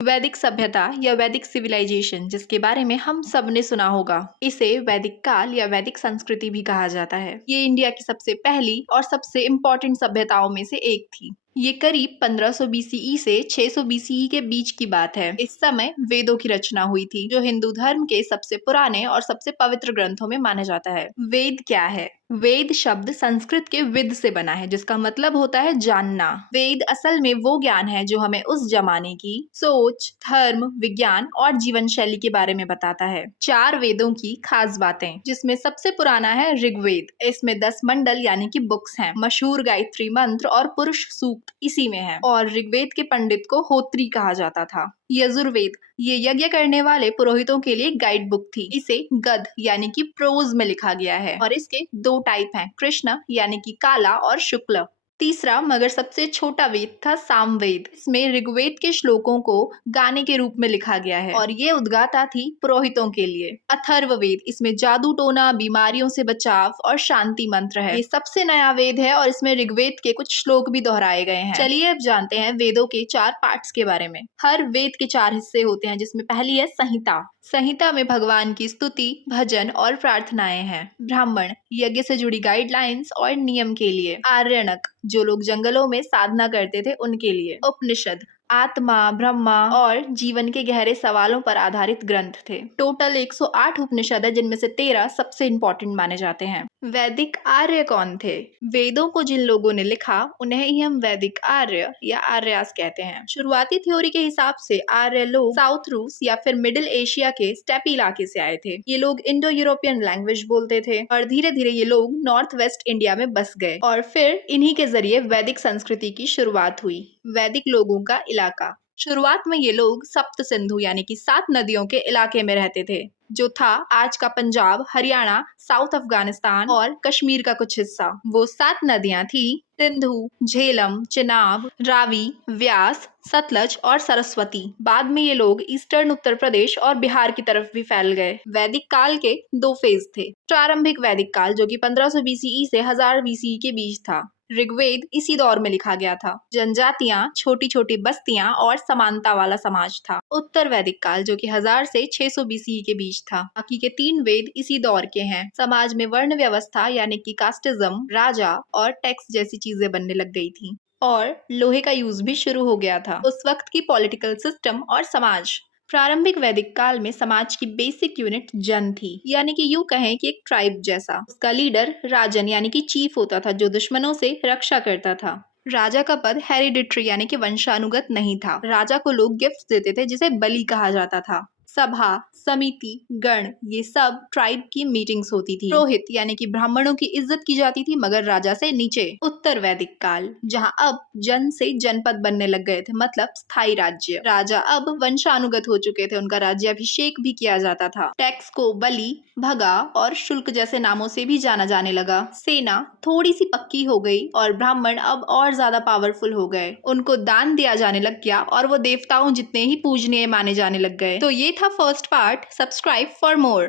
वैदिक सभ्यता या वैदिक सिविलाइजेशन, जिसके बारे में हम सब ने सुना होगा, इसे वैदिक काल या वैदिक संस्कृति भी कहा जाता है। ये इंडिया की सबसे पहली और सबसे इम्पोर्टेंट सभ्यताओं में से एक थी। ये करीब 1500 बीसीई से 600 बीसीई के बीच की बात है। इस समय वेदों की रचना हुई थी, जो हिंदू धर्म के सबसे पुराने और सबसे पवित्र ग्रंथों में माना जाता है। वेद क्या है? वेद शब्द संस्कृत के विद से बना है, जिसका मतलब होता है जानना। वेद असल में वो ज्ञान है जो हमें उस जमाने की सोच, धर्म, विज्ञान और जीवन शैली के बारे में बताता है। 4 वेदों की खास बातें, जिसमें सबसे पुराना है ऋग्वेद। इसमें 10 मंडल यानी कि बुक्स हैं। मशहूर गायत्री मंत्र और पुरुष सूक्त इसी में है। और ऋग्वेद के पंडित को होत्री कहा जाता था। यजुर्वेद, ये यज्ञ करने वाले पुरोहितों के लिए गाइड बुक थी। इसे गद यानी कि प्रोज में लिखा गया है और इसके 2 टाइप हैं, कृष्ण यानी कि काला और शुक्ल। तीसरा मगर सबसे छोटा वेद था सामवेद। इसमें ऋग्वेद के श्लोकों को गाने के रूप में लिखा गया है और ये उद्गाता थी पुरोहितों के लिए। अथर्ववेद, इसमें जादू टोना, बीमारियों से बचाव और शांति मंत्र है। ये सबसे नया वेद है और इसमें ऋग्वेद के कुछ श्लोक भी दोहराए गए हैं। चलिए अब जानते हैं वेदों के 4 पार्ट्स के बारे में। हर वेद के 4 हिस्से होते हैं, जिसमें पहली है संहिता। संहिता में भगवान की स्तुति, भजन और प्रार्थनाएं हैं। ब्राह्मण, यज्ञ से जुड़ी गाइडलाइंस और नियम के लिए। आर्यणक, जो लोग जंगलों में साधना करते थे उनके लिए। उपनिषद, आत्मा, ब्रह्मा और जीवन के गहरे सवालों पर आधारित ग्रंथ थे। टोटल 108 उपनिषद है, जिनमें से 13 सबसे इंपॉर्टेंट माने जाते हैं। वैदिक आर्य कौन थे? वेदों को जिन लोगों ने लिखा उन्हें ही हम वैदिक आर्य या आर्यास कहते हैं। शुरुआती थ्योरी के हिसाब से आर्य लोग साउथ रूस या फिर मिडिल एशिया के स्टेपी इलाके से आए थे। ये लोग इंडो यूरोपियन लैंग्वेज बोलते थे और धीरे धीरे ये लोग नॉर्थ वेस्ट इंडिया में बस गए और फिर इन्हीं के जरिए वैदिक संस्कृति की शुरुआत हुई। वैदिक लोगों का इलाका, शुरुआत में ये लोग सप्त सिंधु यानी कि 7 नदियों के इलाके में रहते थे, जो था आज का पंजाब, हरियाणा, साउथ अफगानिस्तान और कश्मीर का कुछ हिस्सा। वो 7 नदियां थी सिंधु, झेलम, चिनाब, रावी, व्यास, सतलज और सरस्वती। बाद में ये लोग ईस्टर्न उत्तर प्रदेश और बिहार की तरफ भी फैल गए। वैदिक काल के 2 फेज थे। प्रारंभिक वैदिक काल, जो कि 1500 बीसीई से 1000 बीसीई के बीच था। ऋग्वेद इसी दौर में लिखा गया था। जनजातियां, छोटी छोटी बस्तियां और समानता वाला समाज था। उत्तर वैदिक काल, जो कि 1000 से 600 बीसीई के बीच था। बाकी के 3 वेद इसी दौर के हैं। समाज में वर्ण व्यवस्था यानी कि कास्टिज्म, राजा और टैक्स जैसी चीजें बनने लग गई थी और लोहे का यूज भी शुरू हो गया था। उस वक्त की पॉलिटिकल सिस्टम और समाज। प्रारंभिक वैदिक काल में समाज की बेसिक यूनिट जन थी, यानी कि यूं कहें कि एक ट्राइब जैसा। उसका लीडर राजन यानी कि चीफ होता था, जो दुश्मनों से रक्षा करता था। राजा का पद हेरिडिटरी यानी कि वंशानुगत नहीं था। राजा को लोग गिफ्ट देते थे, जिसे बलि कहा जाता था। सभा, समिति, गण, ये सब ट्राइब की मीटिंग्स होती थी। पुरोहित यानी कि ब्राह्मणों की इज्जत की जाती थी, मगर राजा से नीचे। उत्तर वैदिक काल, जहां अब जन से जनपद बनने लग गए थे, मतलब स्थायी राज्य। राजा अब वंशानुगत हो चुके थे, उनका राज्याभिषेक भी किया जाता था। टैक्स को बलि, भगा और शुल्क जैसे नामों से भी जाना जाने लगा। सेना थोड़ी सी पक्की हो गई और ब्राह्मण अब और ज्यादा पावरफुल हो गए। उनको दान दिया जाने लग गया और वो देवताओं जितने ही पूजनीय माने जाने लग गए। तो ये था first part. Subscribe for more.